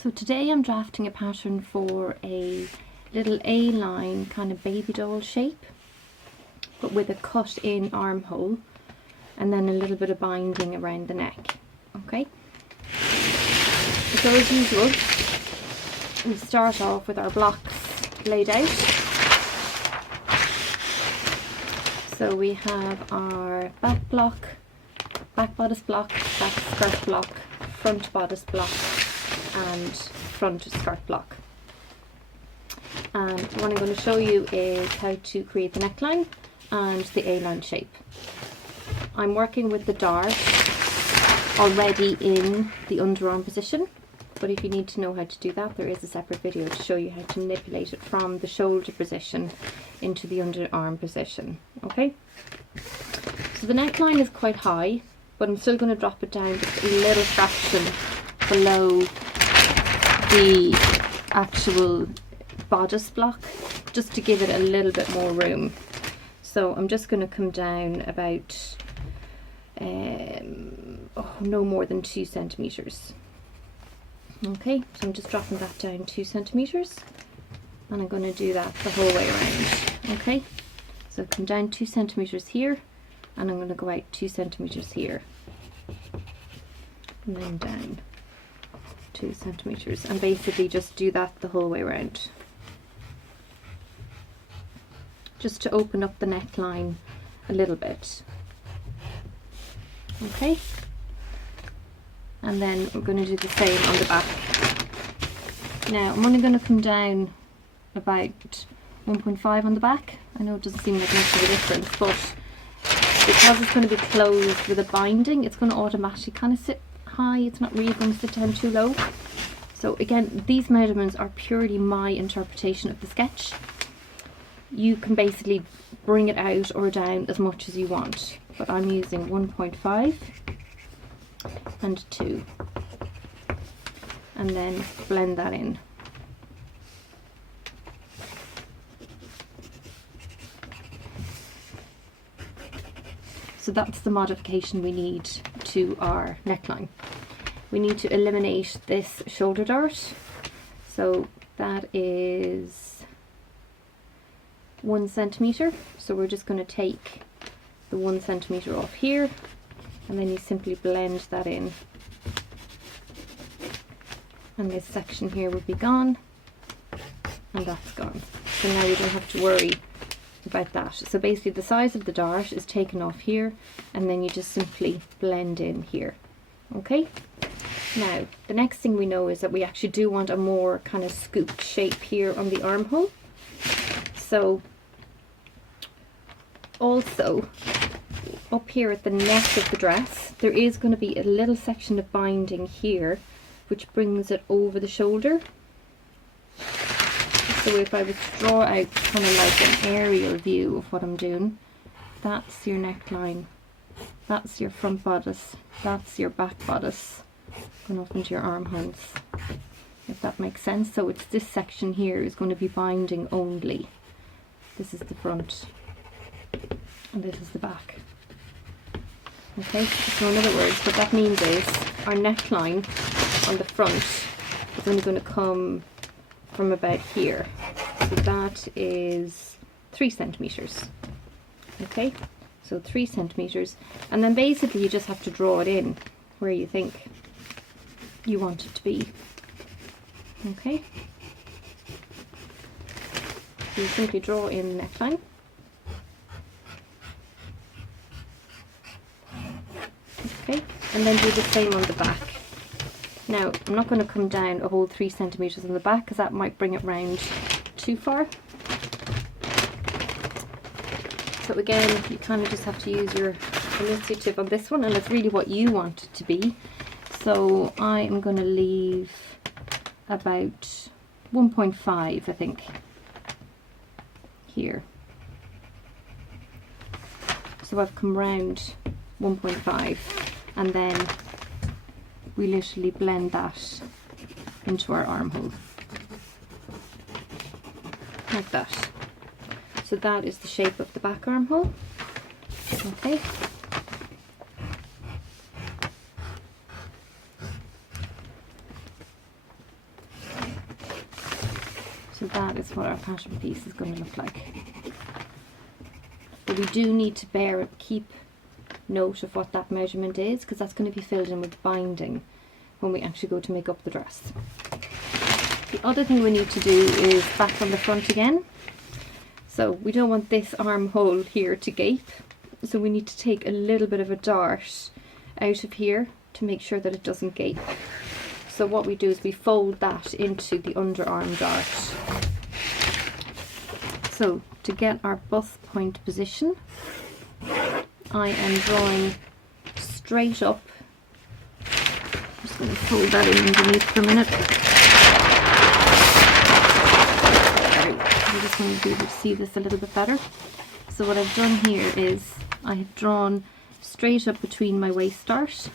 So today I'm drafting a pattern for a little A-line kind of baby doll shape, but with a cut in armhole and then a little bit of binding around the neck. Okay, so as usual we start off with our blocks laid out. So we have our back block, back bodice block, back skirt block, front bodice block and front skirt block. And what I'm going to show you is how to create the neckline and the A-line shape. I'm working with the dart already in the underarm position, but if you need to know how to do that, there is a separate video to show you how to manipulate it from the shoulder position into the underarm position. Okay, so the neckline is quite high, but I'm still going to drop it down just a little fraction below the actual bodice block, just to give it a little bit more room. So I'm just going to come down about no more than 2 centimeters. Okay, so I'm just dropping that down 2 centimeters, and I'm going to do that the whole way around. Okay, so come down 2 centimeters here, and I'm going to go out 2 centimeters here, and then down 2 centimeters, and basically just do that the whole way around, just to open up the neckline a little bit. Okay, and then we're going to do the same on the back. Now I'm only going to come down about 1.5 on the back. I know it doesn't seem like much of a difference, but because it's going to be closed with a binding, it's going to automatically kind of sit high. It's not really going to sit down too low. So again, these measurements are purely my interpretation of the sketch. You can basically bring it out or down as much as you want, but I'm using 1.5 and 2, and then blend that in. So that's the modification we need to our neckline. We need to eliminate this shoulder dart, so that is 1 centimeter. So we're just going to take the 1 centimeter off here, and then you simply blend that in, and this section here will be gone, and that's gone. So now we don't have to worry about that. So basically the size of the dart is taken off here, and then you just simply blend in here. Okay, now the next thing we know is that we actually do want a more kind of scooped shape here on the armhole. So also up here at the neck of the dress, there is going to be a little section of binding here which brings it over the shoulder. So if I was to draw out kind of like an aerial view of what I'm doing, that's your neckline, that's your front bodice, that's your back bodice going up into your armholes, if that makes sense. So it's this section here is going to be binding only. This is the front and this is the back. Okay, so in other words, what that means is our neckline on the front is only going to come from about here. So that is 3 centimeters. Okay, so 3 centimeters, and then basically you just have to draw it in where you think you want it to be. Okay, so you simply draw in the neckline. Okay, and then do the same on the back. Now I'm not going to come down a whole 3 centimeters on the back because that might bring it round too far. So again, you kind of just have to use your initiative on this one, and it's really what you want it to be. So I am going to leave about 1.5, I think, here. So I've come round 1.5, and then we literally blend that into our armhole like that. So that is the shape of the back armhole. Okay, So that is what our pattern piece is going to look like. But we do need to keep note of what that measurement is, because that's going to be filled in with binding when we actually go to make up the dress. The other thing we need to do is back on the front again. So we don't want this armhole here to gape, so we need to take a little bit of a dart out of here to make sure that it doesn't gape. So what we do is we fold that into the underarm dart. So to get our bust point position, I am drawing straight up. I'm just going to fold that in underneath for a minute. I just want to be able to see this a little bit better. So what I've done here is I have drawn straight up between my waist dart,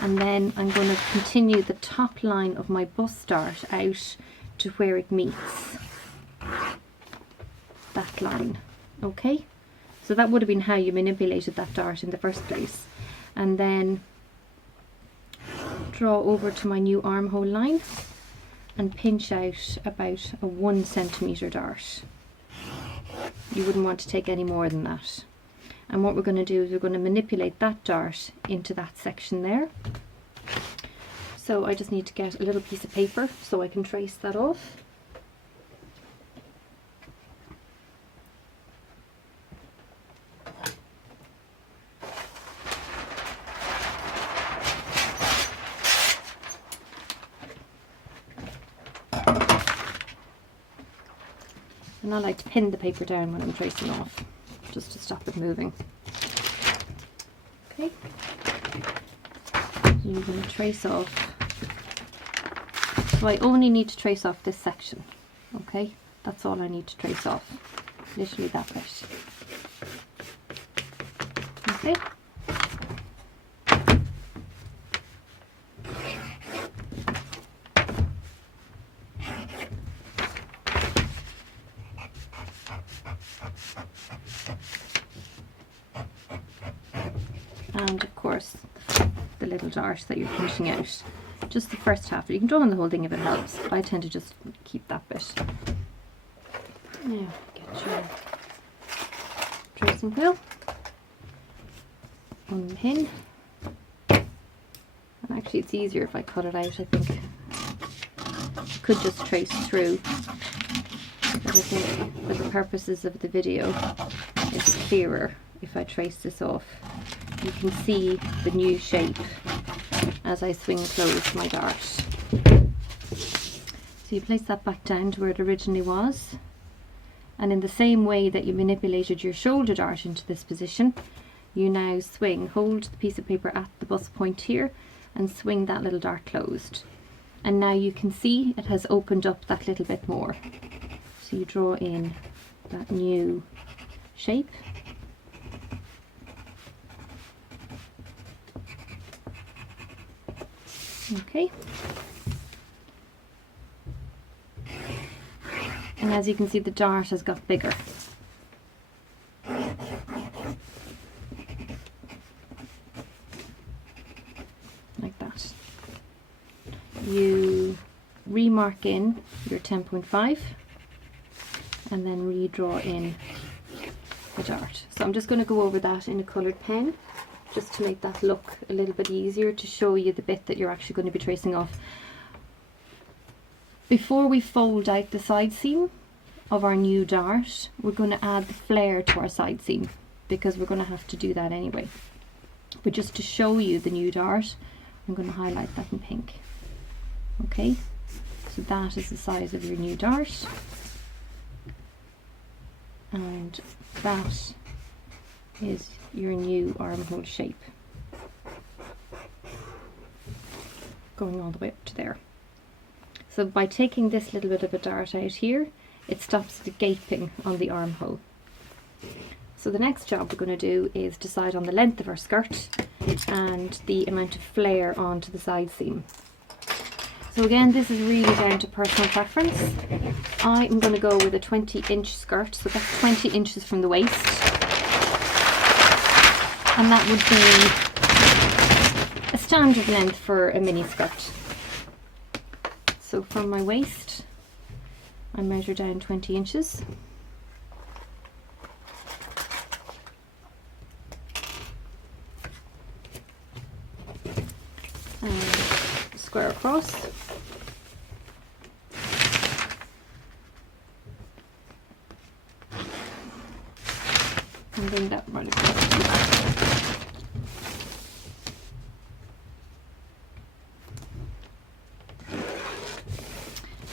and then I'm going to continue the top line of my bust dart out to where it meets that line. Okay, so that would have been how you manipulated that dart in the first place. And then draw over to my new armhole line and pinch out about a 1 centimetre dart. You wouldn't want to take any more than that. And what we're going to do is we're going to manipulate that dart into that section there. So I just need to get a little piece of paper so I can trace that off. And I like to pin the paper down when I'm tracing off, just to stop it moving. Okay, so you're going to trace off. So I only need to trace off this section, okay? That's all I need to trace off, literally that bit. Okay. And of course the little dart that you're pinching out, just the first half. You can draw on the whole thing if it helps, but I tend to just keep that bit. Now get your tracing wheel, unpin, and actually it's easier if I cut it out. I think I could just trace through, but I think for the purposes of the video it's clearer if I trace this off. You can see the new shape as I swing close my dart. So you place that back down to where it originally was, and in the same way that you manipulated your shoulder dart into this position, you now swing, hold the piece of paper at the bust point here and swing that little dart closed. And now you can see it has opened up that little bit more. So you draw in that new shape. Okay, and as you can see, the dart has got bigger. Like that. You remark in your 10.5 and then redraw in the dart. So I'm just going to go over that in a coloured pen, just to make that look a little bit easier to show you the bit that you're actually going to be tracing off. Before we fold out the side seam of our new dart, we're going to add the flare to our side seam, because we're going to have to do that anyway. But just to show you the new dart, I'm going to highlight that in pink. Okay, so that is the size of your new dart, and that is your new armhole shape, going all the way up to there. So by taking this little bit of a dart out here, it stops the gaping on the armhole. So the next job we're going to do is decide on the length of our skirt and the amount of flare onto the side seam. So again, this is really down to personal preference. I am going to go with a 20-inch skirt, so that's 20 inches from the waist. And that would be a standard length for a mini skirt. So from my waist, I measure down 20 inches. And square across. And bring that right across to the back.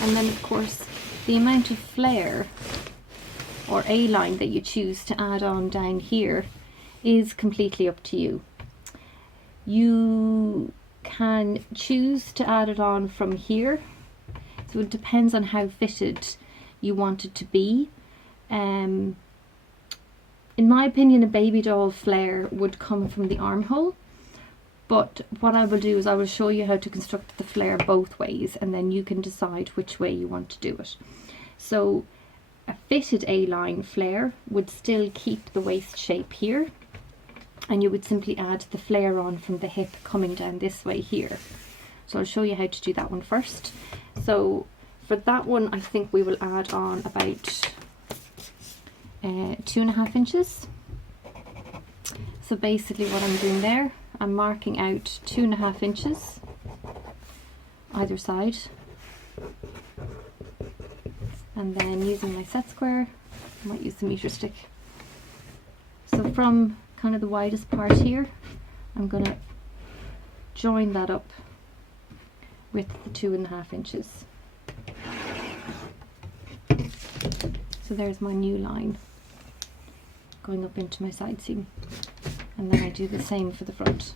And then of course the amount of flare or A-line that you choose to add on down here is completely up to you. You can choose to add it on from here, so it depends on how fitted you want it to be. In my opinion, a baby doll flare would come from the armhole, but what I will do is I will show you how to construct the flare both ways, and then you can decide which way you want to do it. So a fitted A-line flare would still keep the waist shape here, and you would simply add the flare on from the hip coming down this way here. So I'll show you how to do that one first. So for that one, I think we will add on about 2.5 inches. So basically what I'm doing there, I'm marking out 2.5 inches either side, and then using my set square, I might use the meter stick. So from kind of the widest part here, I'm going to join that up with the 2.5 inches. So there's my new line going up into my side seam, and then I do the same for the front.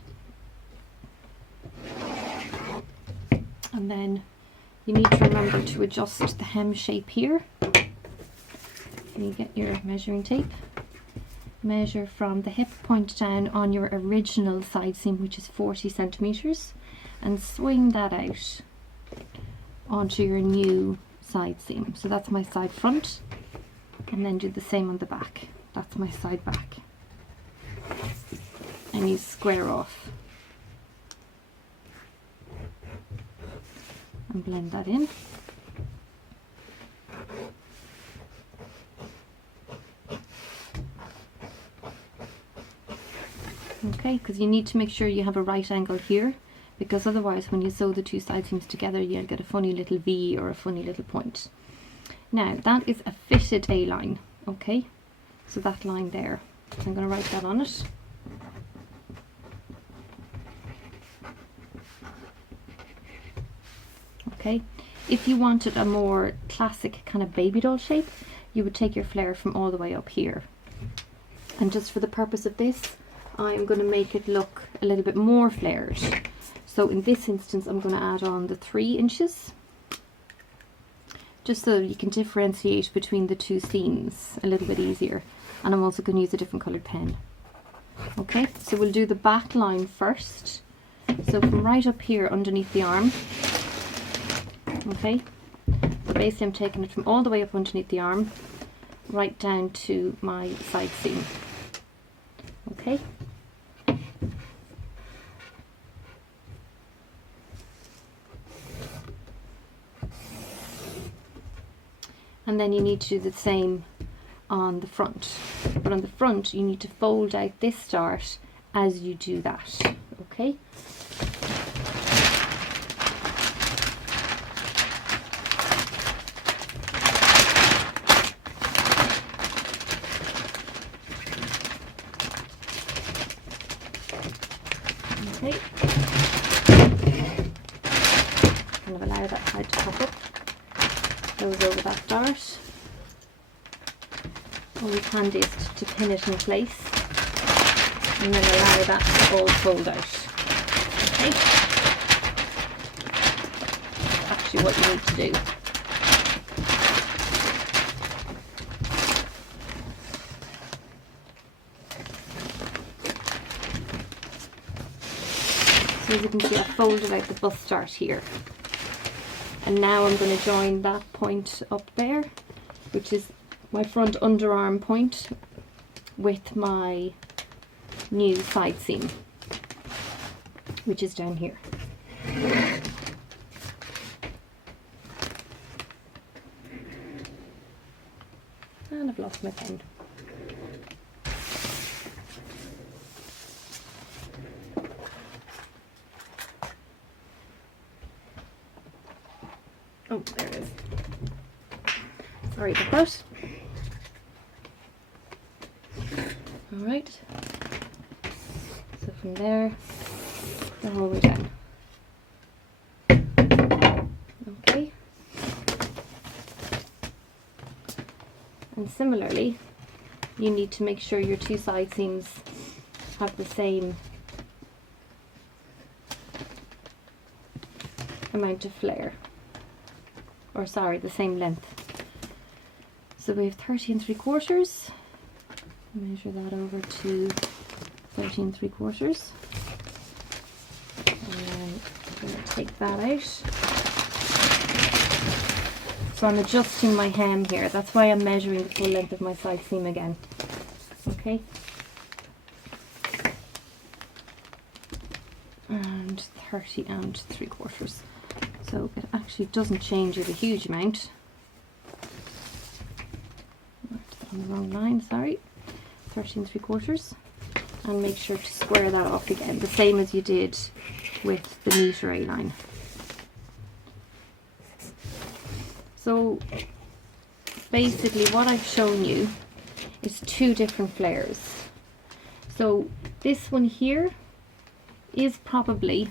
And then you need to remember to adjust the hem shape here. You get your measuring tape, measure from the hip point down on your original side seam, which is 40 centimeters, and swing that out onto your new side seam. So that's my side front, and then do the same on the back. That's my side back, and you square off and blend that in. Okay, because you need to make sure you have a right angle here, because otherwise when you sew the two side seams together you'll get a funny little V or a funny little point. Now that is a fitted A-line, okay? So that line there, I'm going to write that on it. Okay, if you wanted a more classic kind of baby doll shape, you would take your flare from all the way up here. And just for the purpose of this, I'm going to make it look a little bit more flared. So in this instance, I'm going to add on the 3 inches, just so you can differentiate between the two seams a little bit easier. And I'm also going to use a different coloured pen. Okay, so we'll do the back line first. So from right up here underneath the arm, okay, so basically I'm taking it from all the way up underneath the arm, right down to my side seam. Okay. And then you need to do the same on the front. But on the front you need to fold out this start as you do that. Okay? Okay. Kind of allow that side to pop up. Goes over that dart. Always handiest to pin it in place, and then allow that to all fold out. Okay, that's actually what you need to do. So as you can see, I folded out the bust dart here. And now I'm going to join that point up there, which is my front underarm point, with my new side seam, which is down here. I've lost my pen. Oh, there it is. Sorry about that. Alright. So from there, the whole way down. Okay. And similarly, you need to make sure your two side seams have the same amount of flare. Or sorry, the same length. So we have 30 3/4. Measure that over to 13 3/4. And then I'm going to take that out. So I'm adjusting my hem here. That's why I'm measuring the full length of my side seam again. Okay. And 30 3/4. So it actually doesn't change it a huge amount. Marked that on the wrong line, sorry. 30 3/4. And make sure to square that off again, the same as you did with the metre A line. So basically what I've shown you is two different flares. So this one here is probably,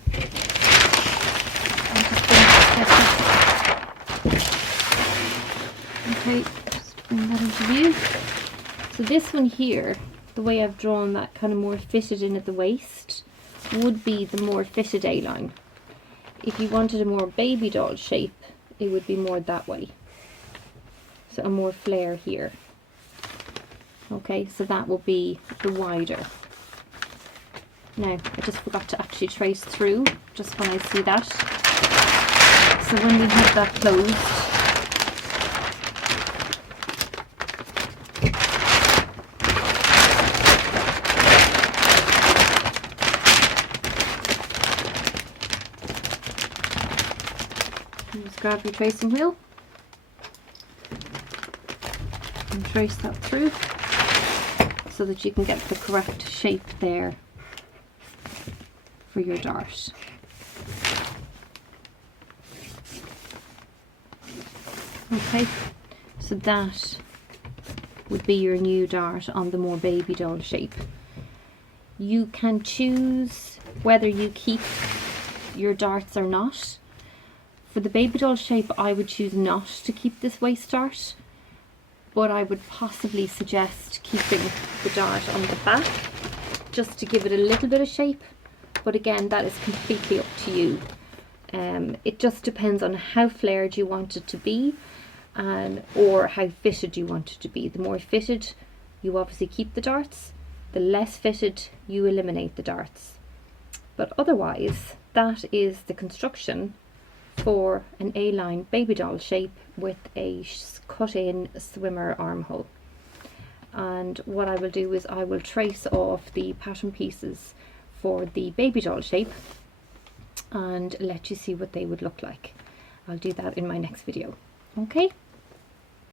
okay, just bring that into view. So this one here, the way I've drawn that kind of more fitted in at the waist, would be the more fitted A-line. If you wanted a more baby doll shape, it would be more that way. So a more flare here. Okay, so that will be the wider. Now, I just forgot to actually trace through, just when I see that. So when we have that closed, just grab your tracing wheel and trace that through so that you can get the correct shape there for your dart. Okay, so that would be your new dart on the more baby doll shape. You can choose whether you keep your darts or not. For the baby doll shape, I would choose not to keep this waist dart, but I would possibly suggest keeping the dart on the back just to give it a little bit of shape. But again, that is completely up to you. It just depends on how flared you want it to be, or how fitted you want it to be. The more fitted, you obviously keep the darts. The less fitted, you eliminate the darts. But otherwise, that is the construction for an A-line baby doll shape with a cut-in swimmer armhole. And what I will do is I will trace off the pattern pieces for the baby doll shape and let you see what they would look like. I'll do that in my next video. Okay.